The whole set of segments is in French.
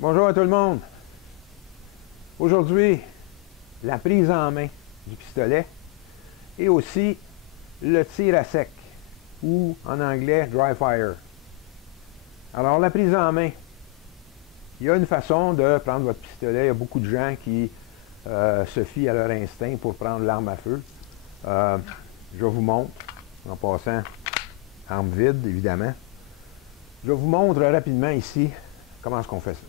Bonjour à tout le monde. Aujourd'hui, la prise en main du pistolet et aussi le tir à sec ou en anglais dry fire. Alors la prise en main, il y a une façon de prendre votre pistolet. Il y a beaucoup de gens qui se fient à leur instinct pour prendre l'arme à feu. Je vous montre, en passant, arme vide évidemment. Je vous montre rapidement ici comment est-ce qu'on fait ça.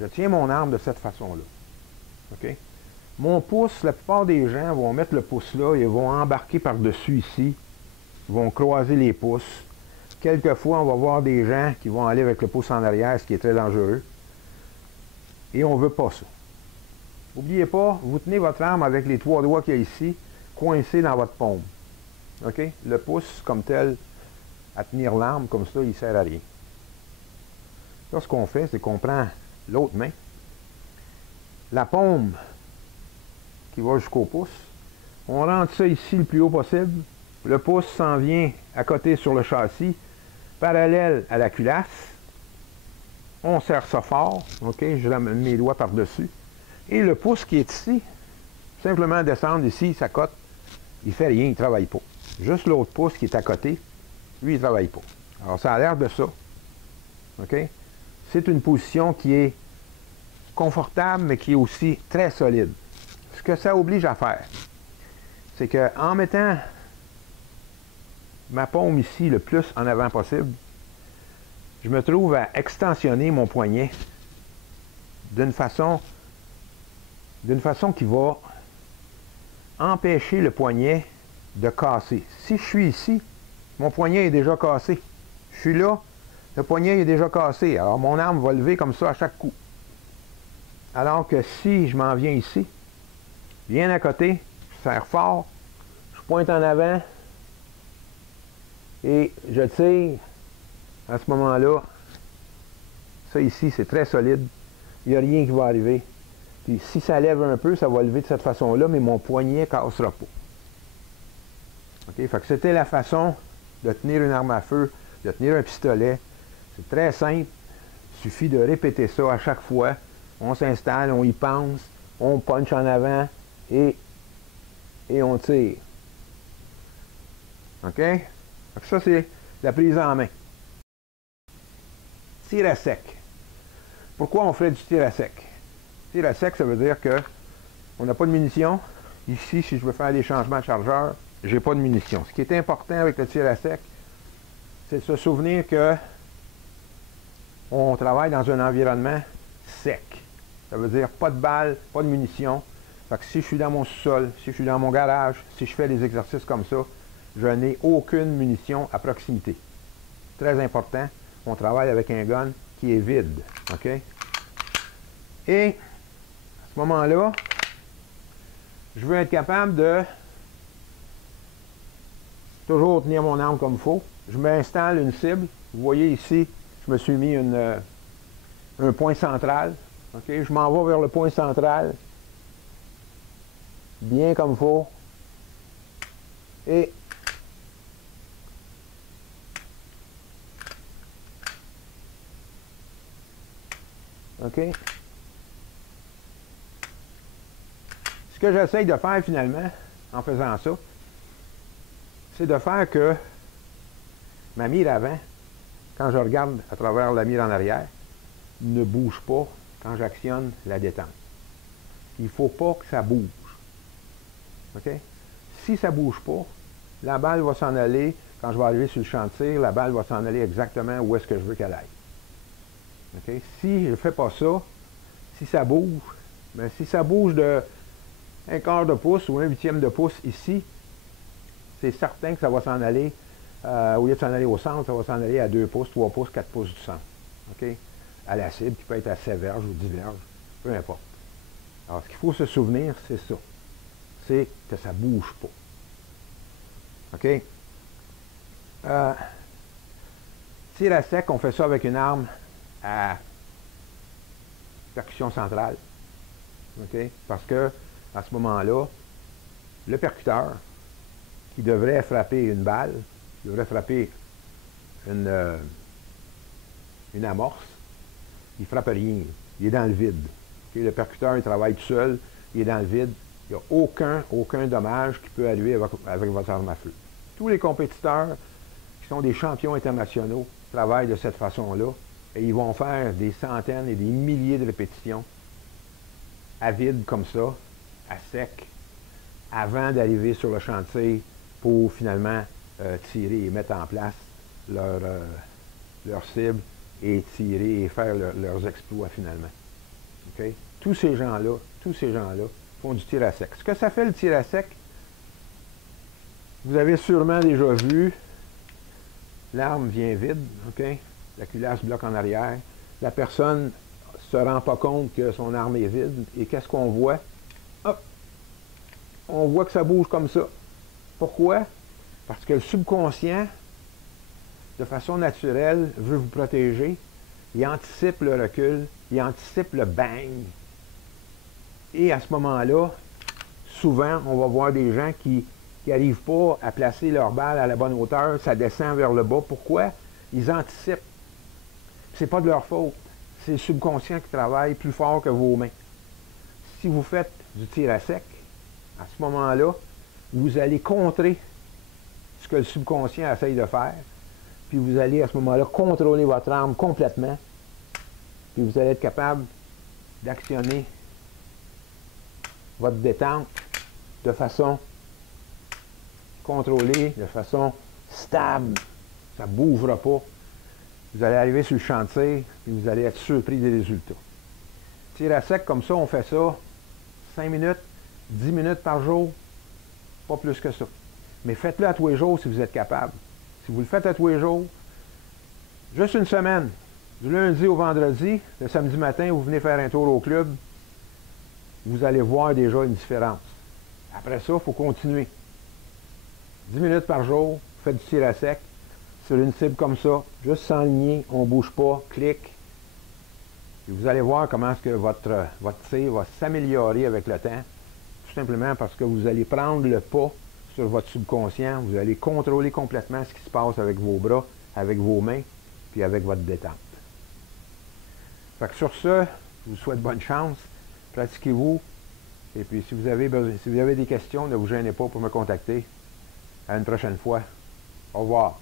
Je tiens mon arme de cette façon-là. OK? Mon pouce, la plupart des gens vont mettre le pouce là et vont embarquer par-dessus ici. Ils vont croiser les pouces. Quelquefois, on va voir des gens qui vont aller avec le pouce en arrière, ce qui est très dangereux. Et on ne veut pas ça. N'oubliez pas, vous tenez votre arme avec les 3 doigts qu'il y a ici, coincés dans votre paume. OK? Le pouce, comme tel, à tenir l'arme, comme ça, il ne sert à rien. Là, ce qu'on fait, c'est qu'on prend l'autre main, la paume qui va jusqu'au pouce, on rentre ça ici le plus haut possible, le pouce s'en vient à côté sur le châssis, parallèle à la culasse, on serre ça fort, ok, je ramène mes doigts par-dessus, et le pouce qui est ici, simplement descendre ici, sa cote, il fait rien, il ne travaille pas. Juste l'autre pouce qui est à côté, lui, il ne travaille pas. Alors, ça a l'air de ça, ok? C'est une position qui est confortable, mais qui est aussi très solide. Ce que ça oblige à faire, c'est qu'en mettant ma paume ici le plus en avant possible, je me trouve à extensionner mon poignet d'une façon qui va empêcher le poignet de casser. Si je suis ici, mon poignet est déjà cassé. Je suis là, le poignet est déjà cassé. Alors mon arme va lever comme ça à chaque coup. Alors que si je m'en viens ici, bien à côté, je serre fort, je pointe en avant et je tire. À ce moment-là, ça ici, c'est très solide. Il n'y a rien qui va arriver. Puis si ça lève un peu, ça va lever de cette façon-là, mais mon poignet ne cassera pas. OK? Fait que c'était la façon de tenir une arme à feu, de tenir un pistolet. C'est très simple. Il suffit de répéter ça à chaque fois. On s'installe, on y pense, on punch en avant et on tire. OK? Fait que ça, c'est la prise en main. Tir à sec. Pourquoi on fait du tir à sec? Tir à sec, ça veut dire qu'on n'a pas de munitions. Ici, si je veux faire des changements de chargeur, j'ai pas de munitions. Ce qui est important avec le tir à sec, c'est de se souvenir que on travaille dans un environnement sec. Ça veut dire pas de balles, pas de munitions. Fait que si je suis dans mon sous-sol, si je suis dans mon garage, si je fais des exercices comme ça, je n'ai aucune munition à proximité. Très important, on travaille avec un gun qui est vide. OK? Et à ce moment-là, je veux être capable de toujours tenir mon arme comme il faut. Je m'installe une cible. Vous voyez ici, je me suis mis un point central. Okay? Je m'en vais vers le point central, bien comme il faut. Et OK? Ce que j'essaye de faire finalement, en faisant ça, c'est de faire que ma mire avant, quand je regarde à travers la mire en arrière, ne bouge pas quand j'actionne la détente. Il ne faut pas que ça bouge. OK? Si ça ne bouge pas, la balle va s'en aller, quand je vais arriver sur le champ de tir, la balle va s'en aller exactement où est-ce que je veux qu'elle aille. OK? Si je ne fais pas ça, si ça bouge, bien, si ça bouge de 1/4 de pouce ou 1/8 de pouce ici, c'est certain que ça va s'en aller, au lieu de s'en aller au centre, ça va s'en aller à 2 pouces, 3 pouces, 4 pouces du centre. OK? À la cible, qui peut être à 7 verges ou 10 verges, peu importe. Alors, ce qu'il faut se souvenir, c'est ça. C'est que ça ne bouge pas. OK? Tir à sec, on fait ça avec une arme à percussion centrale. OK? Parce que, à ce moment-là, le percuteur, qui devrait frapper une balle, qui devrait frapper une amorce, il ne frappe rien. Il est dans le vide. Okay? Le percuteur, il travaille tout seul, il est dans le vide. Il n'y a aucun dommage qui peut arriver avec votre arme à feu. Tous les compétiteurs qui sont des champions internationaux travaillent de cette façon-là et ils vont faire des centaines et des milliers de répétitions à vide comme ça, à sec, avant d'arriver sur le chantier pour finalement tirer et mettre en place leur cible et tirer et faire leurs exploits finalement. Okay? Tous ces gens-là font du tir à sec. Ce que ça fait le tir à sec, vous avez sûrement déjà vu, l'arme vient vide, okay? La culasse bloque en arrière, la personne ne se rend pas compte que son arme est vide, et qu'est-ce qu'on voit? Hop! On voit que ça bouge comme ça. Pourquoi? Parce que le subconscient, de façon naturelle, veut vous protéger. Il anticipe le recul, il anticipe le bang. Et à ce moment-là, souvent, on va voir des gens qui n'arrivent pas à placer leur balle à la bonne hauteur, ça descend vers le bas. Pourquoi? Ils anticipent. C'est pas de leur faute. C'est le subconscient qui travaille plus fort que vos mains. Si vous faites du tir à sec, à ce moment-là, vous allez contrer ce que le subconscient essaye de faire, puis vous allez à ce moment-là contrôler votre arme complètement, puis vous allez être capable d'actionner votre détente de façon contrôlée, de façon stable. Ça ne bougera pas. Vous allez arriver sur le chantier, puis vous allez être surpris des résultats. Tir à sec comme ça, on fait ça 5 minutes, 10 minutes par jour, pas plus que ça. Mais faites-le à tous les jours si vous êtes capable. Si vous le faites à tous les jours, juste une semaine, du lundi au vendredi, le samedi matin, vous venez faire un tour au club, vous allez voir déjà une différence. Après ça, il faut continuer. 10 minutes par jour, faites du tir à sec, sur une cible comme ça, juste s'enligner, on ne bouge pas, clic. Et vous allez voir comment est-ce que votre tir va s'améliorer avec le temps, tout simplement parce que vous allez prendre le pas sur votre subconscient, vous allez contrôler complètement ce qui se passe avec vos bras, avec vos mains, puis avec votre détente. Fait que sur ce, je vous souhaite bonne chance, pratiquez-vous, et puis si vous avez des questions, ne vous gênez pas pour me contacter. À une prochaine fois. Au revoir.